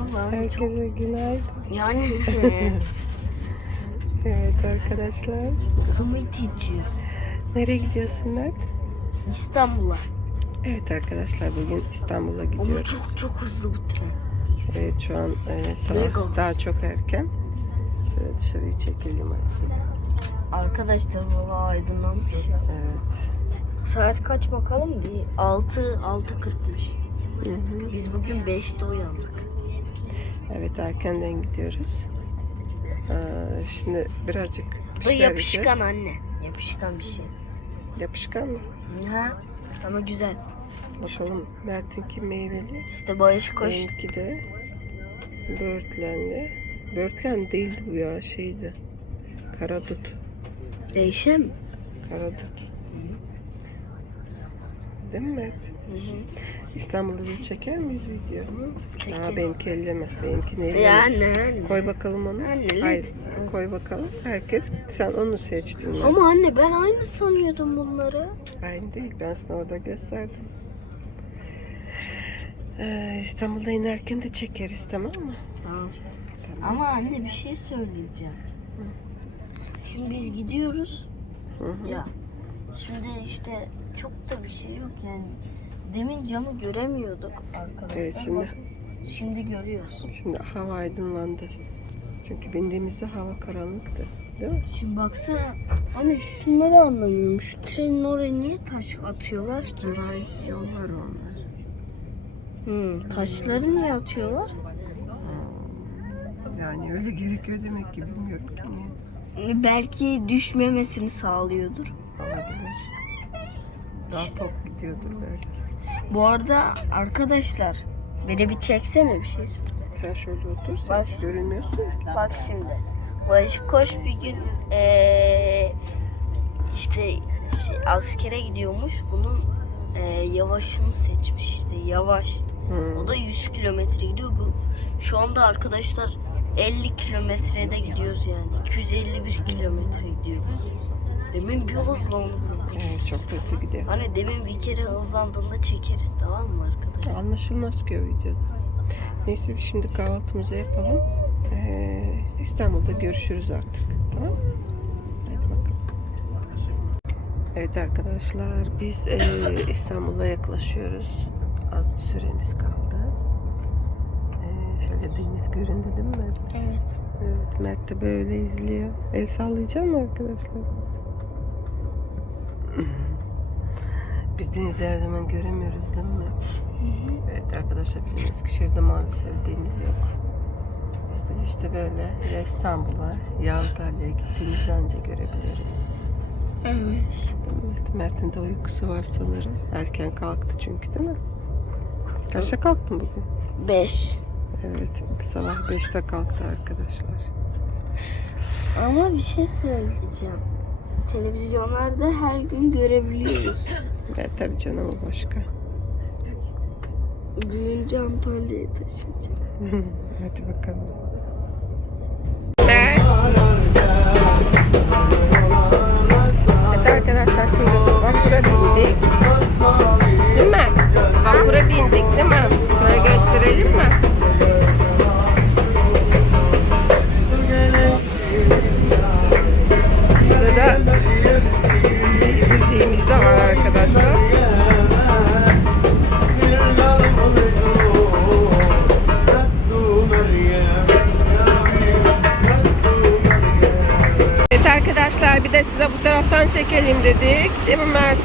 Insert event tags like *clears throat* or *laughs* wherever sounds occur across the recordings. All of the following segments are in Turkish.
Vallahi Herkese günaydın. yani *laughs* Evet arkadaşlar. simit içiyoruz. Nereye gidiyorsun Mert? İstanbul'a. Evet arkadaşlar bugün İstanbul'a Ama gidiyoruz. çok çok hızlı bu tren. Evet şu an e, sabah Mega. daha çok erken. Şöyle dışarıyı çekelim aslında. Arkadaşlar valla aydınlanmış. Evet. Saat kaç bakalım? Bir 6 6.40'mış. Hı hı. Biz bugün 5'te uyandık. Evet erkenden gidiyoruz. Aa, şimdi birazcık bir Bu şeyler yapışkan yiyeceğiz. anne. Yapışkan bir şey. Yapışkan mı? Ha? Ama güzel. Bakalım Mert'inki meyveli. İşte Barış koş. Benimki de böğürtlenli. Böğürtlen değildi bu ya şeydi. Karadut. Değişen mi? Karadut. Değil mi Mert? İstanbul'da da çeker miyiz video? Aa, Çekeriz. benimki elleme. Benimki neyli? Ya anne anne. Koy bakalım onu. Anne, Hayır. lütfen. Koy bakalım. Herkes sen onu seçtin. Mert. Ama anne ben aynı sanıyordum bunları. Aynı değil. Ben sana orada gösterdim. Ee, İstanbul'da inerken de çekeriz tamam mı? Tamam. Ama anne bir şey söyleyeceğim. Şimdi biz gidiyoruz. Hı hı. Ya şimdi işte çok da bir şey yok yani. Demin camı göremiyorduk arkadaşlar. Evet, şimdi- Bakın, şimdi görüyoruz. Şimdi hava aydınlandı. Çünkü bindiğimizde hava karanlıktı. Değil mi? Şimdi baksana hani şunları anlamıyorum. Şu trenin oraya niye taş atıyorlar ki? Saray yollar onlar. Hmm, taşları niye atıyorlar? Yani öyle gerekiyor demek ki bilmiyorum ki niye. Belki düşmemesini sağlıyordur. Olabilir. Daha top gidiyordur belki. Bu arada arkadaşlar beni bir çeksene bir şey söyleyeceğim. Sen şöyle otur sen Bak. görünmüyorsun. Bak şimdi. Barış Koç bir gün eee, işte şey, askere gidiyormuş. Bunun eee, yavaşını seçmiş işte yavaş. Hı. O da 100 kilometre gidiyor. Bu şu anda arkadaşlar 50 kilometrede gidiyoruz yani. 251 kilometre gidiyoruz. Demin bir hızlandı bunu. Evet, çok hızlı gidiyor. Hani demin bir kere hızlandığında çekeriz tamam mı arkadaşlar? Anlaşılmaz ki o videoda. Neyse şimdi kahvaltımızı yapalım. Ee, İstanbul'da görüşürüz artık. Tamam? Hadi bakalım. Evet arkadaşlar biz ee, İstanbul'a yaklaşıyoruz. Az bir süremiz kaldı. Şöyle deniz göründü değil mi Mert? Evet. Evet Mert de böyle izliyor. El sallayacak mı arkadaşlar? *laughs* Biz denizi her zaman göremiyoruz değil mi Mert? Evet arkadaşlar bizim Eskişehir'de maalesef deniz yok. Biz işte böyle ya İstanbul'a ya Antalya'ya gittiğimizi anca görebiliyoruz. Evet. Mert? Mert'in de uykusu var sanırım. Erken kalktı çünkü değil mi? Kaçta kalktın bugün? 5. Evet sabah 5'te kalktı arkadaşlar. Ama bir şey söyleyeceğim. Televizyonlarda her gün görebiliyoruz. *clears throat* Evet tabii canım o başka. Büyüyünce Antalya'ya taşınacak. *laughs* Hadi bakalım. Evet arkadaşlar şimdi vapura bindik. Değil mi? Vapura bindik değil mi? Şöyle gösterelim mi? De var arkadaşlar. Evet arkadaşlar bir de size bu taraftan çekelim dedik. Değil mi Mert?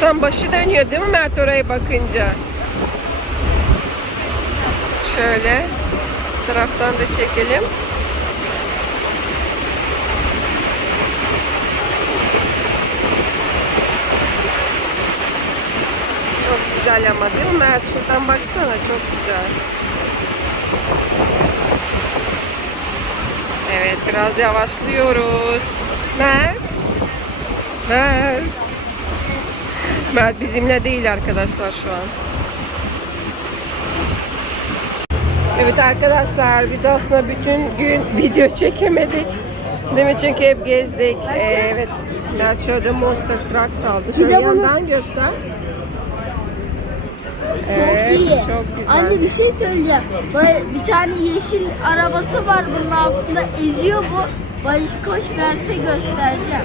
Sen başı dönüyor değil mi Mert oraya bakınca? Şöyle taraftan da çekelim. Çok güzel ama değil mi Mert? Şuradan baksana çok güzel. Evet biraz yavaşlıyoruz. Mert. Mert. Mert bizimle değil arkadaşlar şu an. Evet arkadaşlar biz aslında bütün gün *laughs* video çekemedik. Değil mi? Çünkü hep gezdik. Ee, evet. Şöyle Monster Trucks aldı. Şöyle yandan göster. Evet, iyi. çok güzel. Anne bir şey söyleyeceğim. Bir tane yeşil arabası var bunun altında eziyor bu. Barış koş verse göstereceğim.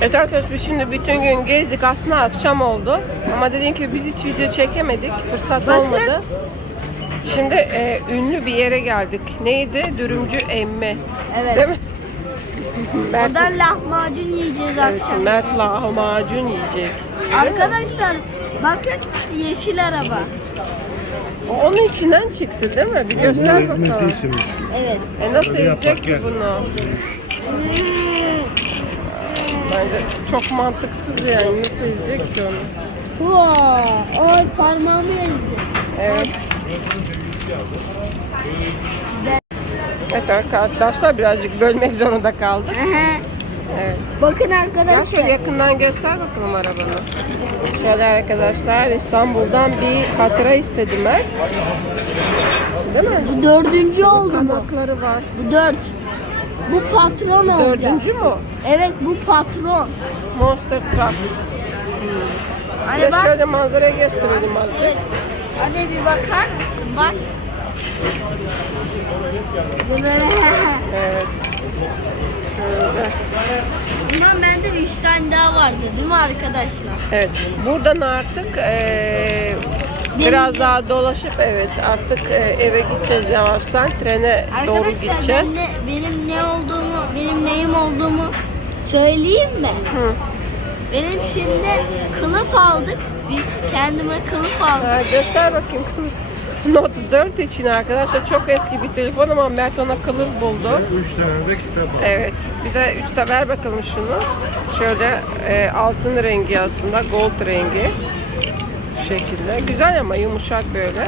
Evet arkadaşlar biz şimdi bütün gün gezdik. Aslında akşam oldu. Ama dediğim gibi biz hiç video çekemedik. Fırsat Bakın. olmadı. Şimdi e, ünlü bir yere geldik. Neydi? Dürümcü Emme. Evet. Değil mi? *laughs* Mert, Oradan lahmacun yiyeceğiz akşam. Mert lahmacun yiyecek. Arkadaşlar bakın yeşil araba. O onun içinden çıktı değil mi? Bir göster Ezmesi bakalım. içinmiş. Evet. E nasıl Öyle yiyecek ki gel. bunu? Bence çok mantıksız yani. Nasıl yiyecek ki onu? Wow. Ay parmağımı ezdi. Evet. Evet arkadaşlar birazcık bölmek zorunda kaldık. Evet. Bakın arkadaşlar. şöyle yakından göster bakalım arabanı. Şöyle arkadaşlar İstanbul'dan bir hatıra istedi Mert. Değil mi? Bu dördüncü oldu bu. Kanatları var. Bu dört. Bu patron olacak. Dördüncü mü? Evet bu patron. Monster Truck. Hani de bak. şöyle manzarayı gösterelim azıcık. Evet. Anne bir bakar mısın? Bak. Böyle. Evet. Şöyle. Bundan bende üç tane daha vardı değil mi arkadaşlar? Evet. Buradan artık eee, biraz daha dolaşıp evet artık eee, eve gideceğiz yavaştan. Trene doğru Arkadaşlar gideceğiz. ben de benim ne olduğumu, benim neyim olduğumu söyleyeyim mi? Hı. Benim şimdi kılıf aldık. Biz kendime kılıf aldık. Ha, göster bakayım. *laughs* Note 4 için arkadaşlar çok eski bir telefon ama Mert ona kılıf buldu. Üç tane de kitap var. Evet. Bir de üstte ver bakalım şunu. Şöyle e, altın rengi aslında. Gold rengi. Şekilde. Güzel ama yumuşak böyle.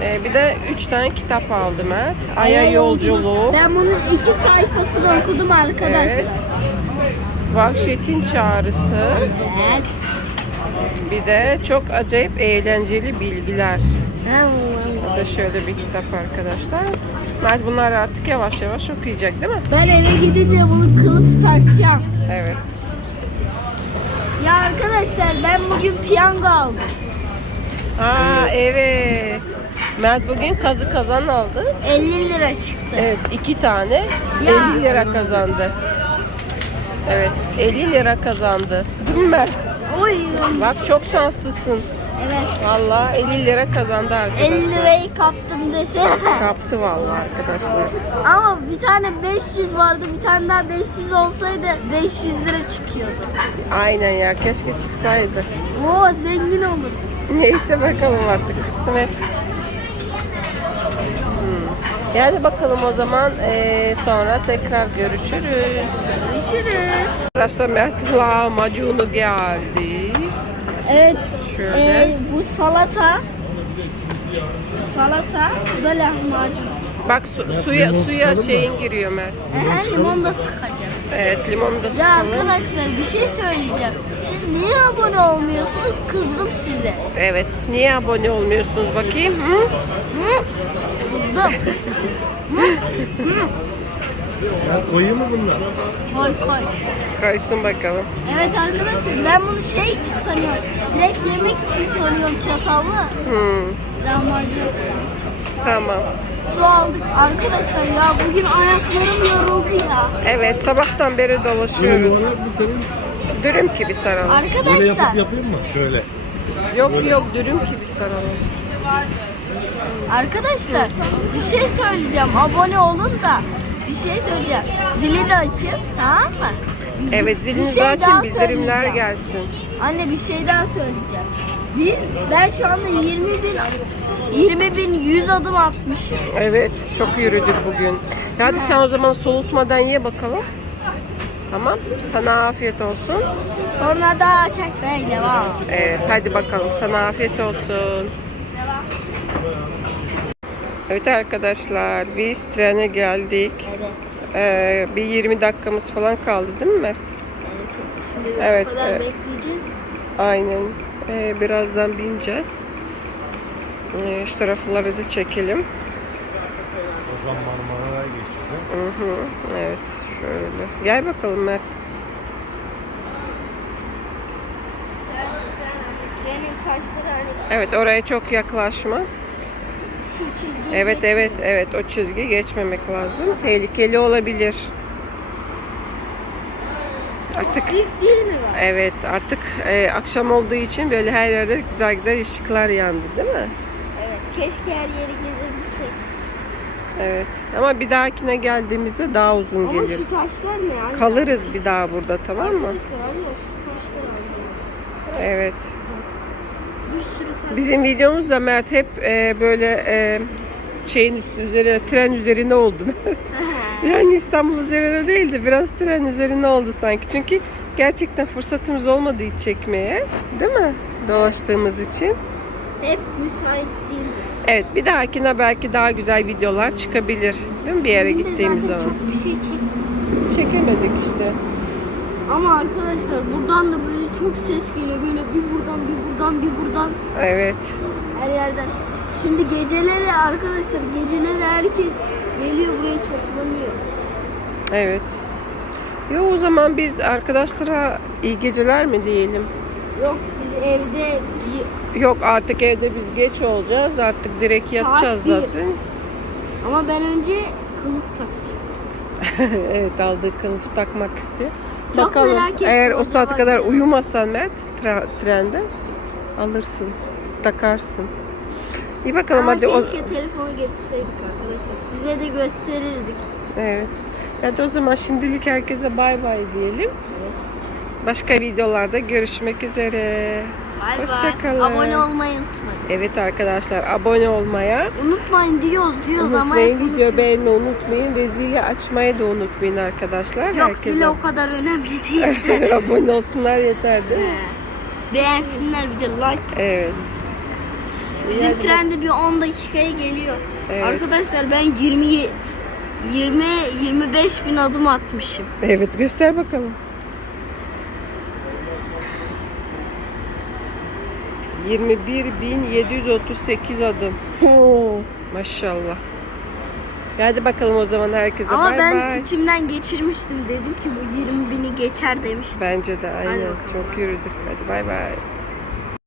Evet. E, bir de 3 tane kitap aldı Mert. Aya yolculuğu. Ben bunun iki sayfasını okudum arkadaşlar. Evet. Vahşetin çağrısı. Evet. Bir de çok acayip eğlenceli bilgiler. Bu da şöyle bir kitap arkadaşlar. Mert bunlar artık yavaş yavaş okuyacak değil mi? Ben eve gidince bunu kılıf takacağım. Evet. Ya arkadaşlar ben bugün piyango aldım. Aa evet. Mert bugün kazı kazan aldı. 50 lira çıktı. Evet iki tane Ya. 50 lira kazandı. Evet 50 lira kazandı. Değil mi Mert? Oy. Bak çok şanslısın. Evet. Vallahi 50 lira kazandı arkadaşlar. 50 lirayı kaptım desene. *laughs* Kaptı vallahi arkadaşlar. Ama bir tane 500 vardı. Bir tane daha 500 olsaydı 500 lira çıkıyordu. Aynen ya keşke çıksaydı. Oo zengin olur. Neyse bakalım artık kısmet. Hmm. Yani bakalım o zaman eee, sonra tekrar görüşürüz. Görüşürüz. Arkadaşlar Mert'in lahmacunu geldi. Evet. Şöyle. e, bu salata. Bu salata. Bu da lahmacun. Bak su- suya limon suya sıkalım mı? şeyin giriyor Mert. Aha, limon da sıkacağız. Evet limonu da Ya sıkalım. arkadaşlar bir şey söyleyeceğim. Siz niye abone olmuyorsunuz? Kızdım size. Evet. Niye abone olmuyorsunuz bakayım? Hı? Hı? Kızdım. Ya koyayım mı bunlar? Koy koy. Kaysın bakalım. Evet arkadaşlar ben bunu şey için sanıyorum. Direkt yemek için sanıyorum çatalı. Hmm. Lahmacun. Tamam. Su aldık arkadaşlar ya bugün ayaklarım yoruldu ya. Evet sabahtan beri Böyle dolaşıyoruz. yuvarlak mı senin? Dürüm gibi saralım. Böyle Arkadaşlar yapıp yapayım mı? Şöyle. Yok yok dürüm gibi saralım. arkadaşlar bir şey söyleyeceğim. Abone olun da bir şey söyleyeceğim. Zili de açın tamam mı? Evet zilinizi şey açın daha bildirimler söyleyeceğim. gelsin. Anne bir şey daha söyleyeceğim. Biz ben şu anda 20 bin 20 bin 100 adım atmışım. Evet çok yürüdük bugün. Hadi sen o zaman soğutmadan ye bakalım. Tamam. Sana afiyet olsun. Sonra da çekmeye devam. Evet hadi bakalım sana afiyet olsun. Evet arkadaşlar biz trene geldik. Evet. Ee, bir 20 dakikamız falan kaldı değil mi Mert? Evet. Şimdi Evet, bu kadar evet. bekleyeceğiz. Aynen. Ee, birazdan bineceğiz. Ee, şu tarafları da çekelim. O zaman Marmara'ya geçiyor. Hı hı. Evet şöyle. Gel bakalım Mert. Trenin taşları hani Evet oraya çok yaklaşma. Şu çizgi. Evet evet evet o çizgi geçmemek lazım. Tehlikeli olabilir. Artık Büyük değil mi var? evet artık e, akşam olduğu için böyle her yerde güzel güzel ışıklar yandı değil mi? Evet. Keşke her yeri gezebilsek. Evet. Ama bir dahakine geldiğimizde daha uzun Ama geliriz. şu taşlar ne yani? Kalırız bir daha burada tamam mı? Arkadaşlar Allah şu taşlar aldım. Evet. Bir sürü. Bizim videomuzda Mert hep e, böyle e, şeyin üstü üzerine, tren üzerine oldu. *laughs* yani İstanbul üzerine değildi. Biraz tren üzerine oldu sanki. Çünkü gerçekten fırsatımız olmadı hiç çekmeye. Değil mi? Dolaştığımız için. Hep müsait değildir. Evet bir dahakine belki daha güzel videolar çıkabilir. Değil mi? Bir yere de gittiğimiz zaten zaman. çok bir şey çekmedik. Çekemedik işte. Ama arkadaşlar buradan da böyle çok ses geliyor. Böyle bir buradan bir buradan bir buradan Evet. her yerden. Şimdi geceleri arkadaşlar geceleri herkes geliyor buraya toplanıyor. Evet. Yo o zaman biz arkadaşlara iyi geceler mi diyelim? Yok biz evde Yok artık evde biz geç olacağız. Artık direkt yatacağız bir. zaten. ama ben önce kılıf taktım. *laughs* evet aldığı kılıfı takmak istiyor. Çok Bakalım merak ettim eğer o saate kadar uyumasan Mert tra- trende alırsın. Takarsın. İyi bakalım Ama hadi o keşke telefonu getirseydik arkadaşlar. Size de gösterirdik. Evet. Hadi o zaman şimdilik herkese bay bay diyelim. Başka videolarda görüşmek üzere. Bay Hoşça kalın. bay. Abone olmayı unutmayın. Evet arkadaşlar abone olmaya, Unutmayın diyoruz diyoruz ama hep unutmayın, video beğenmeyi unutmayın ve zili açmayı da unutmayın arkadaşlar. Yok Herkese zil o kadar önemli değil. *laughs* abone olsunlar yeter değil mi? Beğensinler bir de like. Evet. Bizim trende bir 10 dakikaya geliyor. Evet. Arkadaşlar ben 20 20 25 bin adım atmışım. Evet göster bakalım. 21.738 adım. Maşallah. Hadi bakalım o zaman herkese Ama bay ben bay. içimden geçirmiştim. Dedim ki bu 20 bini geçer demiştim. Bence de aynen. Çok yürüdük. Hadi bay bay.